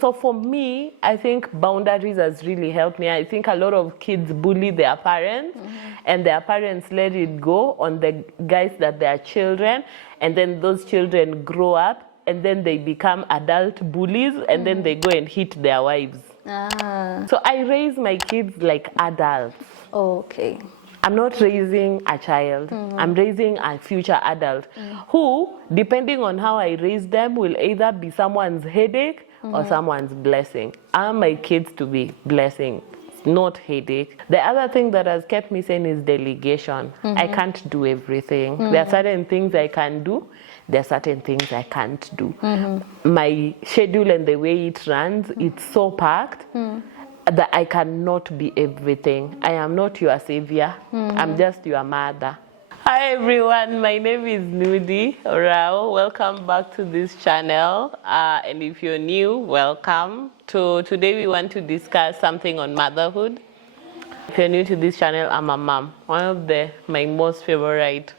so for me, I think boundaries has really helped me. I think a lot of kids bully their parents, and their parents let it go on the guys that they are children, and then those children grow up, and then they become adult bullies, and then they go and hit their wives. So I raise my kids like adults. Okay. I'm not raising a child. I'm raising a future adult who, depending on how I raise them, will either be someone's headache or someone's blessing. I want my kids to be blessing, not headache. The other thing that has kept me sane is delegation. I can't do everything. There are certain things I can do. There are certain things I can't do. My schedule and the way it runs, it's so packed that I cannot be everything. I am not your savior. I'm just your mother. Hi everyone, my name is Nudi Rao. Welcome back to this channel. And if you're new, welcome. Today we want to discuss something on motherhood. If you're new to this channel, I'm a mom. One of my most favorite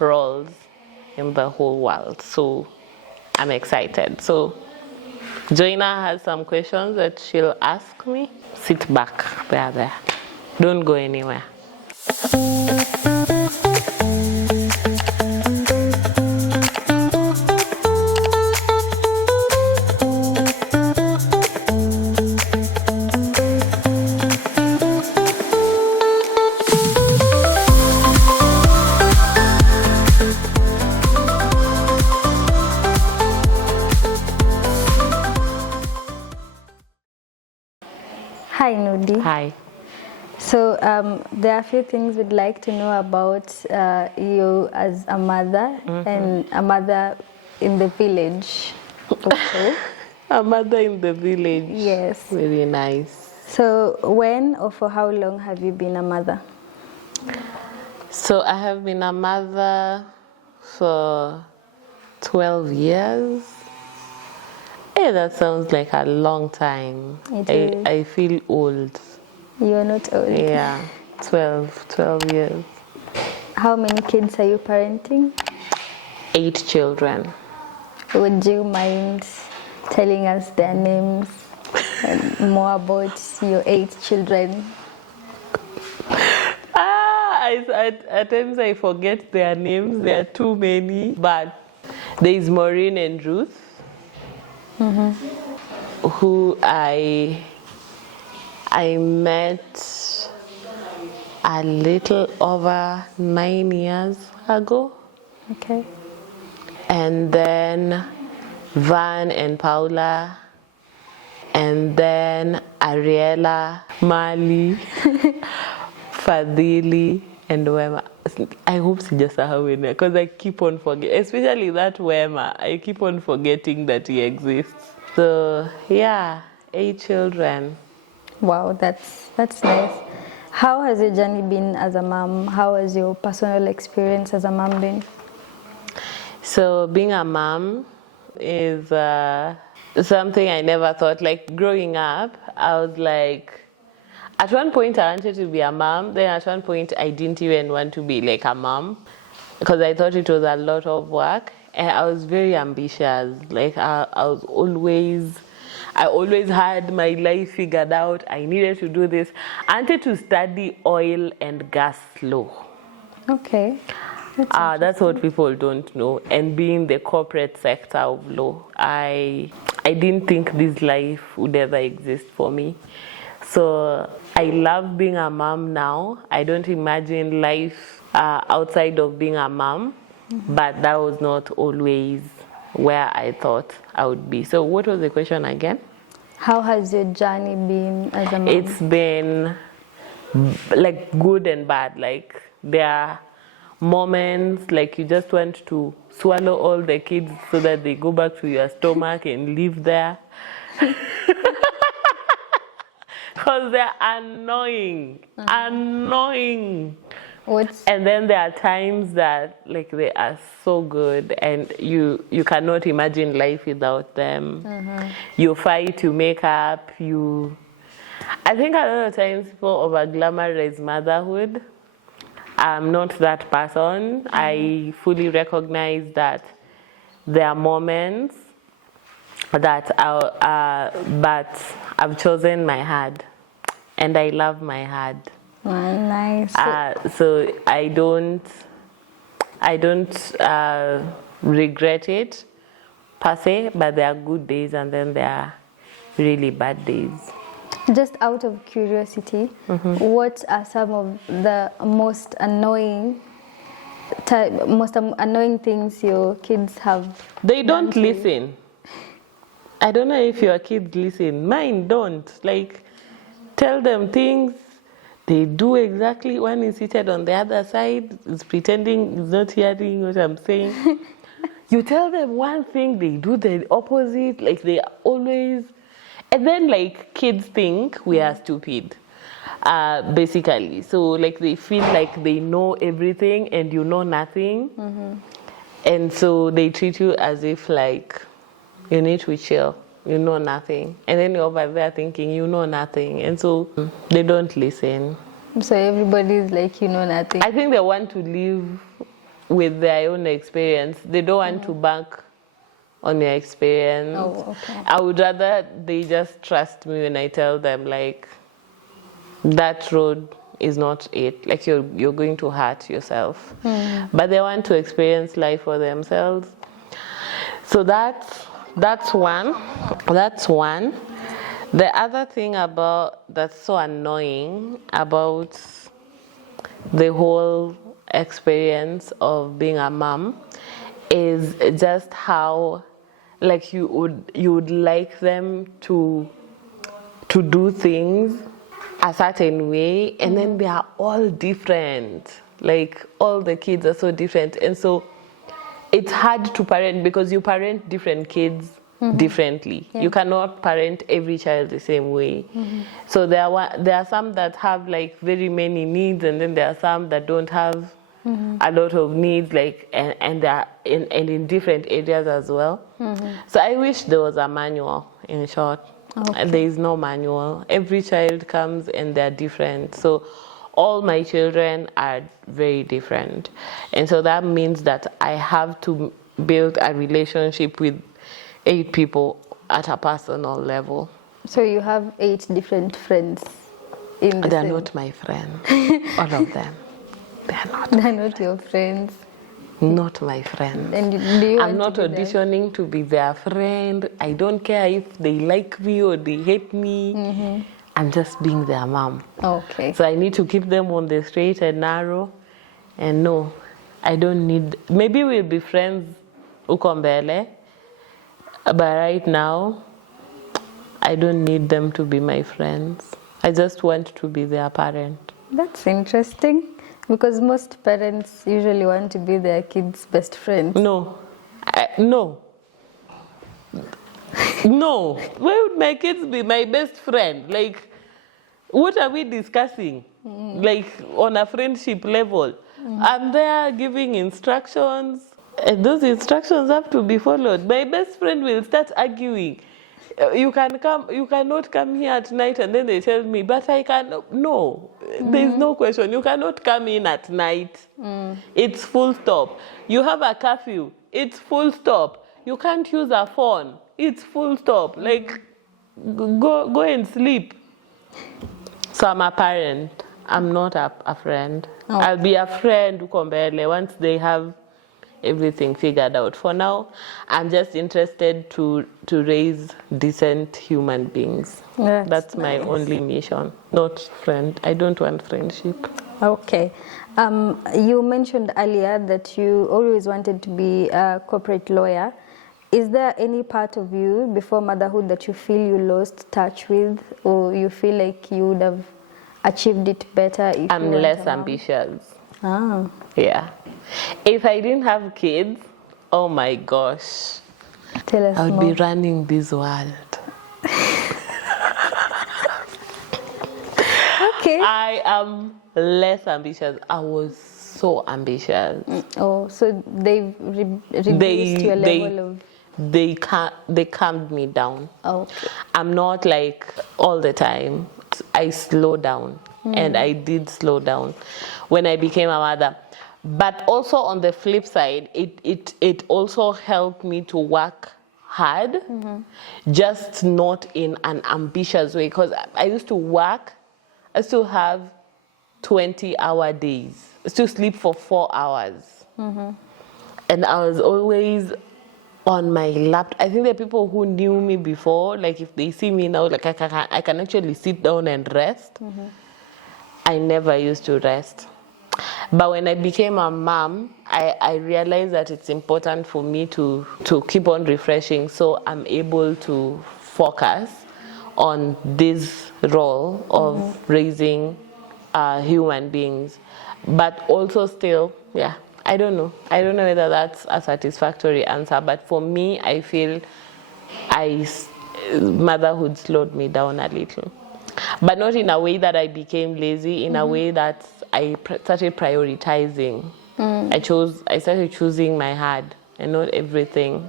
roles in the whole world. So I'm excited. So Joanna has some questions that she'll ask me. Sit back, there. Don't go anywhere. Hi, Nudi. Hi. So there are a few things we'd like to know about you as a mother and a mother in the village. Okay. A mother in the village. Yes. Very nice. So when or for how long have you been a mother? So I have been a mother for 12 years. Hey, that sounds like a long time. I feel old. You're not old. Yeah, 12 years. How many kids are you parenting? 8 children. Would you mind telling us their names and more about your 8 children? At times I forget their names. There are too many. But there is Maureen and Ruth, who I met a little over 9 years ago. Okay. And then Van and Paula, and then Ariella, Mali, Fadhili, and Wema. I hope sijasahau any, because I keep on forgetting, especially that Wema. I keep on forgetting that he exists. So yeah, 8 children. Wow, that's nice. How has your journey been as a mom? How has your personal experience as a mom been? So being a mom is something I never thought. Like growing up, I was like, at one point I wanted to be a mom. Then at one point I didn't even want to be like a mom because I thought it was a lot of work. And I was very ambitious. Like I always had my life figured out. I needed to do this. I wanted to study oil and gas law. Okay. That's what people don't know. And being the corporate sector of law, I didn't think this life would ever exist for me. So I love being a mom now. I don't imagine life outside of being a mom, but that was not always where I thought I would be. So what was the question again? How has your journey been as a mom? It's been like good and bad. Like there are moments like you just want to swallow all the kids so that they go back to your stomach and live there. Because they're annoying. And then there are times that like they are so good and you cannot imagine life without them. You fight, you make up, I think a lot of times people over glamorize motherhood. I'm not that person. I fully recognize that there are moments but I've chosen my hard, and I love my hard. Nice. So I don't regret it per se, but there are good days and then there are really bad days. Just out of curiosity, what are some of the most annoying things your kids have? They don't listen. I don't know if your kids listen. Mine don't. Like, tell them things, they do exactly. One is seated on the other side, is pretending he's not hearing what I'm saying. You tell them one thing, they do the opposite. Like, they always... And then, like, kids think we are stupid, basically. So, like, they feel like they know everything and you know nothing. And so they treat you as if, like, you need to chill. You know nothing. And then you're over there thinking you know nothing. And so they don't listen. So everybody's like, you know nothing. I think they want to live with their own experience. They don't want to bank on your experience. Oh, okay. I would rather they just trust me when I tell them, like, that road is not it. Like, you're going to hurt yourself. But they want to experience life for themselves. So that's one. That's one. The other thing that's so annoying about the whole experience of being a mom is just how, like, you would like them to do things a certain way, and then they are all different. Like, all the kids are so different, and so it's hard to parent because you parent different kids differently. Yeah. You cannot parent every child the same way. So there are some that have, like, very many needs, and then there are some that don't have a lot of needs, like, and they are in different areas as well. So I wish there was a manual, in short. Okay. There is no manual. Every child comes and they're different. So all my children are very different. And so that means that I have to build a relationship with 8 people at a personal level. So you have 8 different friends in the They're same... not my friends. All of them. They're not your friends. Not my friends. And do you I'm not auditioning to be their friend. I don't care if they like me or they hate me. I'm just being their mom. Okay. So I need to keep them on the straight and narrow. And no, I don't need... Maybe we'll be friends uko mbele. But right now, I don't need them to be my friends. I just want to be their parent. That's interesting. Because most parents usually want to be their kids' best friends. No. No. Why would my kids be my best friend? Like, what are we discussing? Like, on a friendship level? I'm there giving instructions, and those instructions have to be followed. My best friend will start arguing. You cannot come here at night, and then they tell me, but I cannot. No, there's no question. You cannot come in at night. It's full stop. You have a curfew. It's full stop. You can't use a phone. It's full stop. Like, go and sleep. So I'm a parent. I'm not a friend. Oh. I'll be a friend ukombele once they have everything figured out. For now, I'm just interested to raise decent human beings. That's my only mission, not friend. I don't want friendship. Okay. You mentioned earlier that you always wanted to be a corporate lawyer. Is there any part of you before motherhood that you feel you lost touch with, or you feel like you would have achieved it better if I'm less ambitious? Ah. Yeah. If I didn't have kids, oh my gosh, tell us I would more. be running this world. Okay. I am less ambitious. I was so ambitious. Oh, so they reduced your level of... They calmed me down. Okay. I'm not like all the time. I slow down, and I did slow down when I became a mother. But also on the flip side, it also helped me to work hard, just not in an ambitious way. Because I used to work, I used to have 20-hour days. I used to sleep for 4 hours. And I was always on my laptop. I think the people who knew me before, like if they see me now, like I can actually sit down and rest. I never used to rest. But when I became a mom, I realized that it's important for me to keep on refreshing, so I'm able to focus on this role of raising human beings. But also still, yeah, I don't know whether that's a satisfactory answer, but for me, I feel motherhood slowed me down a little. But not in a way that I became lazy, in a way that I started prioritizing. I started choosing my heart and not everything.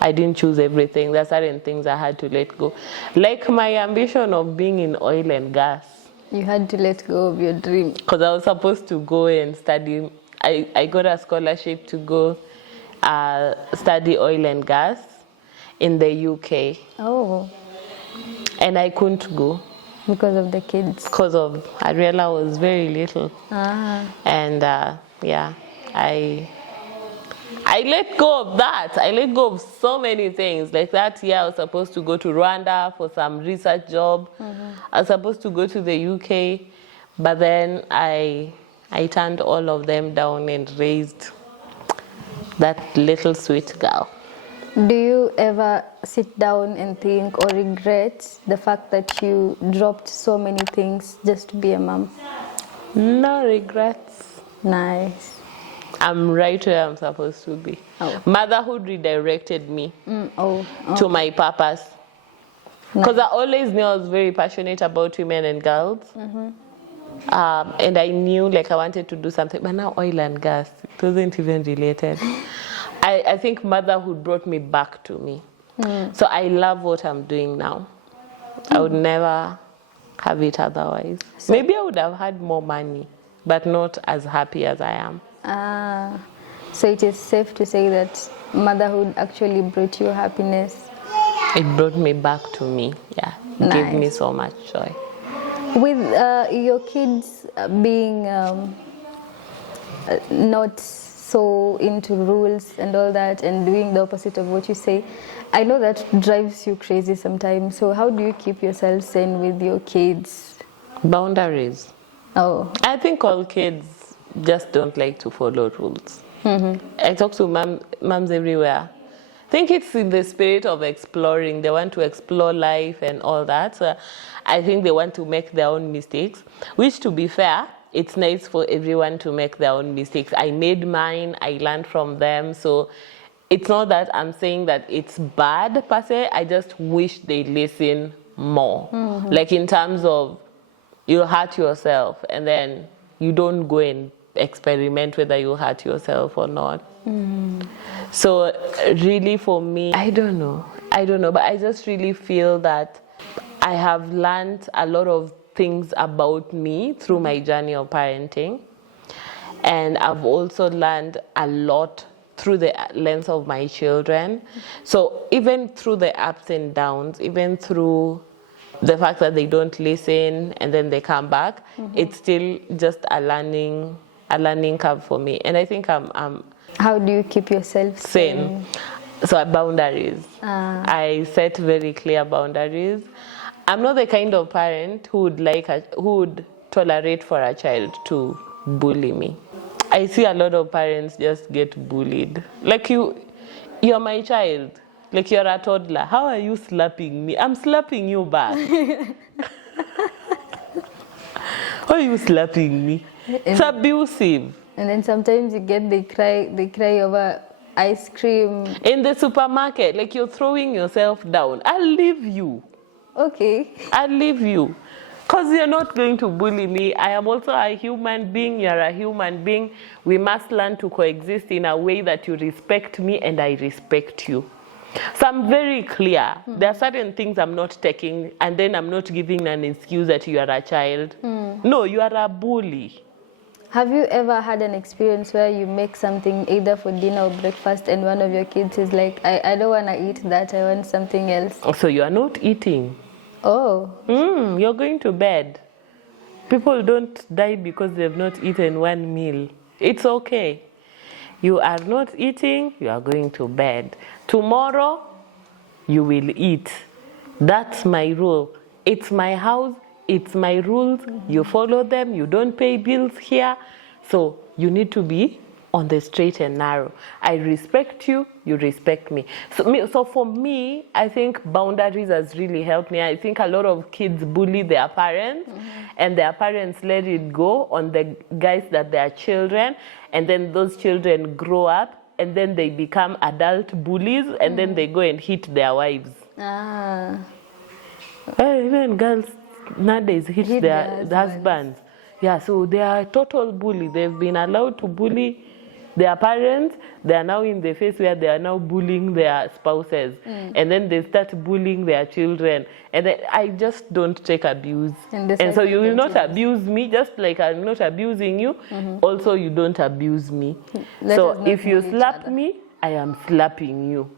I didn't choose everything. There are certain things I had to let go. Like my ambition of being in oil and gas. You had to let go of your dream. Because I was supposed to go and study. I got a scholarship to go study oil and gas in the UK. Oh. And I couldn't go. Because of the kids? Because of Ariella was very little. And yeah, I let go of that. I let go of so many things. Like that year, I was supposed to go to Rwanda for some research job. I was supposed to go to the UK, but then I turned all of them down and raised that little sweet girl. Do you ever sit down and think or regret the fact that you dropped so many things just to be a mom? No regrets. Nice. I'm right where I'm supposed to be. Motherhood redirected me to my purpose. Because I always knew I was very passionate about women and girls. And I knew like I wanted to do something, but now oil and gas, it wasn't even related. I think motherhood brought me back to me. So I love what I'm doing now. I would never have it otherwise. So, maybe I would have had more money, but not as happy as I am. So it is safe to say that motherhood actually brought you happiness? It brought me back to me, yeah. It gave me so much joy. With your kids being not so into rules and all that and doing the opposite of what you say, I know that drives you crazy sometimes. So how do you keep yourself sane with your kids? Boundaries. I think all kids just don't like to follow rules. I talk to moms everywhere. I think it's in the spirit of exploring. They want to explore life and all that. So I think they want to make their own mistakes, which, to be fair, it's nice for everyone to make their own mistakes. I made mine, I learned from them. So it's not that I'm saying that it's bad per se. I just wish they listen more. Like in terms of you hurt yourself and then you don't go and experiment whether you hurt yourself or not. So really for me, I don't know, but I just really feel that I have learned a lot of things about me through my journey of parenting. And I've also learned a lot through the lens of my children. So even through the ups and downs, even through the fact that they don't listen and then they come back, it's still just a learning curve for me. And I think I'm How do you keep yourself sane? So boundaries. I set very clear boundaries. I'm not the kind of parent who would tolerate for a child to bully me. I see a lot of parents just get bullied. Like you're my child. Like you're a toddler. How are you slapping me? I'm slapping you back. How are you slapping me? It's abusive. And then sometimes you get they cry over ice cream. In the supermarket, like you're throwing yourself down. I'll leave you. Okay. I'll leave you. Because you're not going to bully me. I am also a human being. You're a human being. We must learn to coexist in a way that you respect me and I respect you. So I'm very clear. There are certain things I'm not taking, and then I'm not giving an excuse that you are a child. No, you are a bully. Have you ever had an experience where you make something either for dinner or breakfast and one of your kids is like, I don't want to eat that, I want something else? So you are not eating. Oh. You're going to bed. People don't die because they've not eaten one meal. It's okay. You are not eating, you are going to bed. Tomorrow, you will eat. That's my rule. It's my house, it's my rules. You follow them, you don't pay bills here. So you need to be on the straight and narrow. I respect you, you respect me. So for me, I think boundaries has really helped me. I think a lot of kids bully their parents, and their parents let it go on the guys that they are children, and then those children grow up, and then they become adult bullies, and then they go and hit their wives. Even girls nowadays hit their husbands. Yeah, so they are total bully. They've been allowed to bully their parents. They are now in the phase where they are now bullying their spouses. And then they start bullying their children. And then I just don't take abuse. And so you will not abuse me, just like I'm not abusing you. Also, you don't abuse me. So if you slap me, I am slapping you.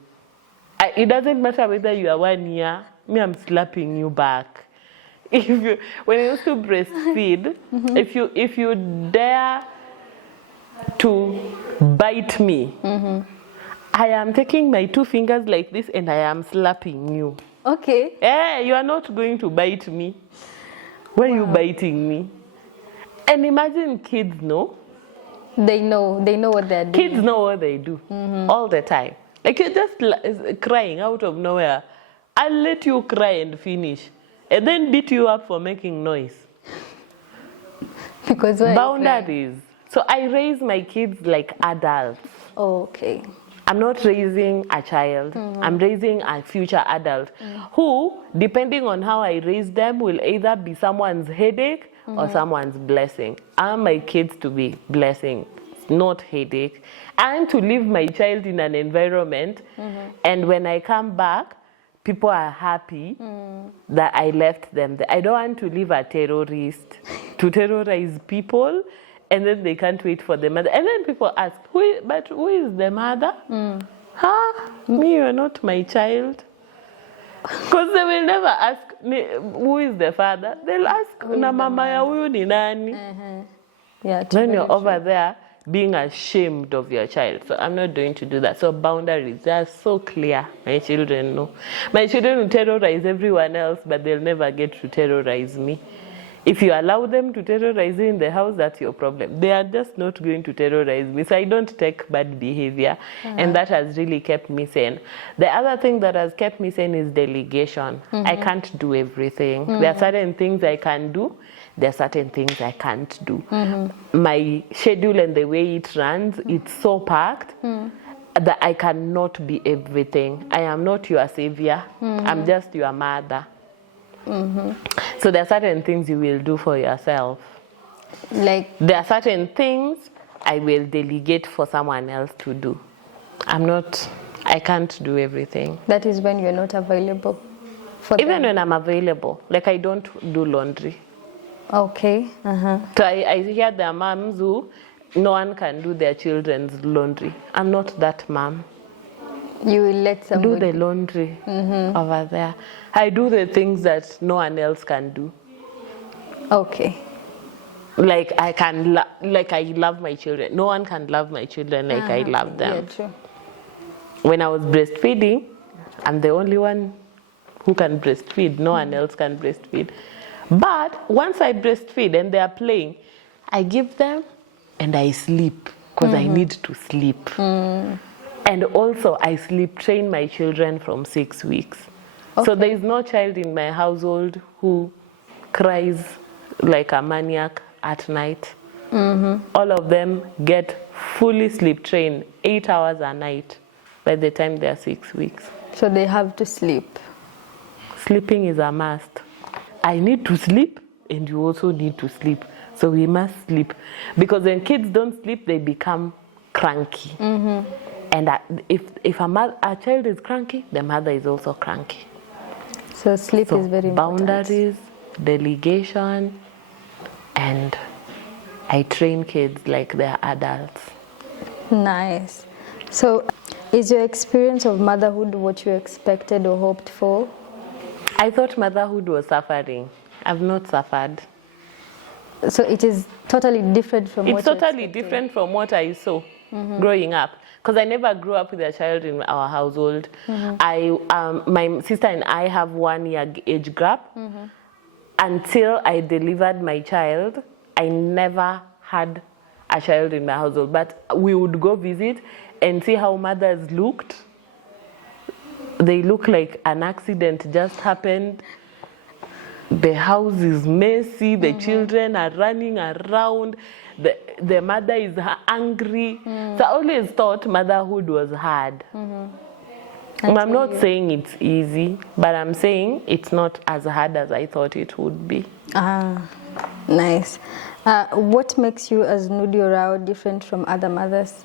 It doesn't matter whether you are 1 year, me, I'm slapping you back. When I used to breastfeed, if you dare to bite me, I am taking my 2 fingers like this and I am slapping you. Okay. You are not going to bite me. Why are you biting me? And imagine kids know. They know what they're doing. Kids know what they do all the time. Like you're just crying out of nowhere. I'll let you cry and finish. And then beat you up for making noise. Because why? Boundaries. So I raise my kids like adults. Oh, okay. I'm not raising a child. I'm raising a future adult who, depending on how I raise them, will either be someone's headache or someone's blessing. I want my kids to be blessing, not headache. And to leave my child in an environment, and when I come back, people are happy that I left them there. I don't want to leave a terrorist to terrorize people, and then they can't wait for the mother. And then people ask, who is the mother? Me, you're not my child. Because they will never ask me, who is the father? They'll ask, na mama ya huyu ni nani? Yeah, then you're over there being ashamed of your child. So I'm not going to do that. So boundaries, they are so clear. My children know. My children will terrorize everyone else, but they'll never get to terrorize me. If you allow them to terrorize you in the house, that's your problem. They are just not going to terrorize me. So I don't take bad behavior. And that has really kept me sane. The other thing that has kept me sane is delegation. I can't do everything. There are certain things I can do. There are certain things I can't do. My schedule and the way it runs, it's so packed that I cannot be everything. I am not your savior. I'm just your mother. So there are certain things you will do for yourself. Like? There are certain things I will delegate for someone else to do. I can't do everything. That is when you're not available for Even when I'm available. Like I don't do laundry. Okay. So I hear there are moms who no one can do their children's laundry. I'm not that mom. You will let somebody do the laundry over there. I do the things that no one else can do. Okay. Like I love my children. No one can love my children like I love them. Yeah, true. When I was breastfeeding, I'm the only one who can breastfeed. No one else can breastfeed. But once I breastfeed and they are playing, I give them and I sleep because I need to sleep. And also I sleep train my children from 6 weeks. Okay. So there is no child in my household who cries like a maniac at night. All of them get fully sleep trained 8 hours a night by the time they are 6 weeks. So they have to sleep. Sleeping is a must. I need to sleep and you also need to sleep. So we must sleep. Because when kids don't sleep, they become cranky. And if a child is cranky, the mother is also cranky. So sleep is very important. Boundaries, delegation, and I train kids like they're adults. Nice. So, is your experience of motherhood what you expected or hoped for? I thought motherhood was suffering. I've not suffered. So it is totally different from what It's you totally expected. different from what I saw growing up. Because I never grew up with a child in our household. My sister and I have 1 year age gap. Until I delivered my child, I never had a child in my household. But we would go visit and see how mothers looked. They look like an accident just happened. The house is messy, the children are running around, the mother is angry. So I always thought motherhood was hard. I'm not saying it's easy, but I'm saying it's not as hard as I thought it would be. Ah, nice. What makes you as Nudi Orao different from other mothers?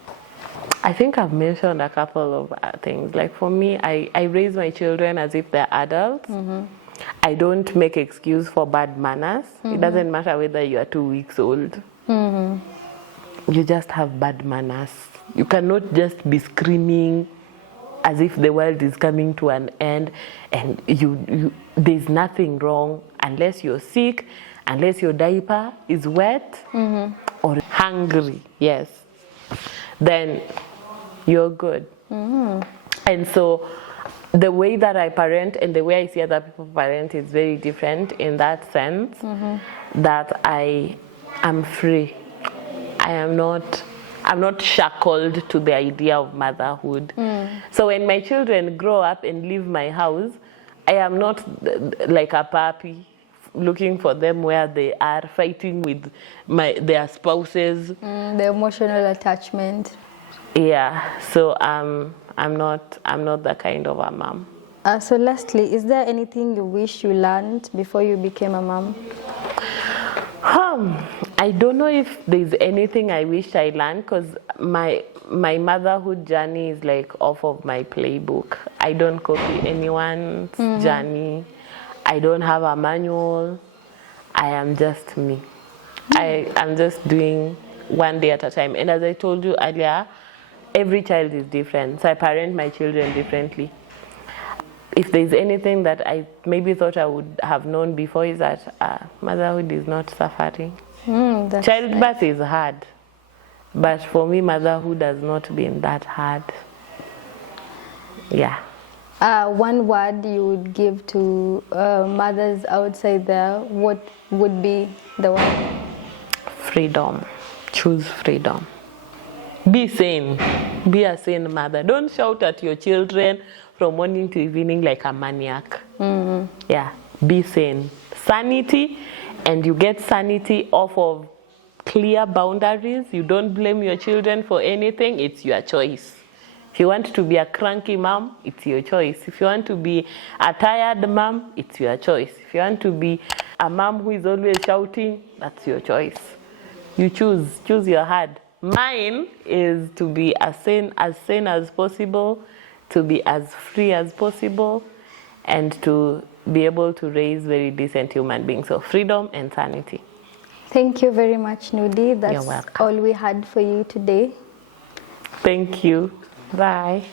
I think I've mentioned a couple of things. Like for me, I raise my children as if they're adults. I don't make excuse for bad manners. It doesn't matter whether you are 2 weeks old. You just have bad manners. You cannot just be screaming as if the world is coming to an end, and there's nothing wrong unless you're sick, unless your diaper is wet or hungry. Yes, then you're good. And so the way that I parent and the way I see other people parent is very different in that sense, that I am free. I'm not shackled to the idea of motherhood. So when my children grow up and leave my house, I am not like a puppy looking for them where they are, fighting with their spouses. The emotional attachment. Yeah, so I'm not that kind of a mom. So lastly, is there anything you wish you learned before you became a mom? I don't know if there's anything I wish I learned, because my motherhood journey is like off of my playbook. I don't copy anyone's journey. I don't have a manual. I am just me. I'm just doing one day at a time. And as I told you earlier, every child is different. So I parent my children differently. If there's anything that I maybe thought I would have known before, is that motherhood is not suffering. Childbirth is hard, but for me, motherhood has not been that hard. Yeah. One word you would give to mothers outside there, what would be the word? Freedom. Choose freedom. Be sane. Be a sane mother. Don't shout at your children from morning to evening like a maniac. Yeah, be sane. Sanity, and you get sanity off of clear boundaries. You don't blame your children for anything. It's your choice. If you want to be a cranky mom, it's your choice. If you want to be a tired mom, it's your choice. If you want to be a mom who is always shouting, that's your choice. You choose your heart. Mine is to be as sane as possible, to be as free as possible, and to be able to raise very decent human beings. So freedom and sanity. Thank you very much, Nudi. You're That's welcome. all we had for you today. Thank you. Bye.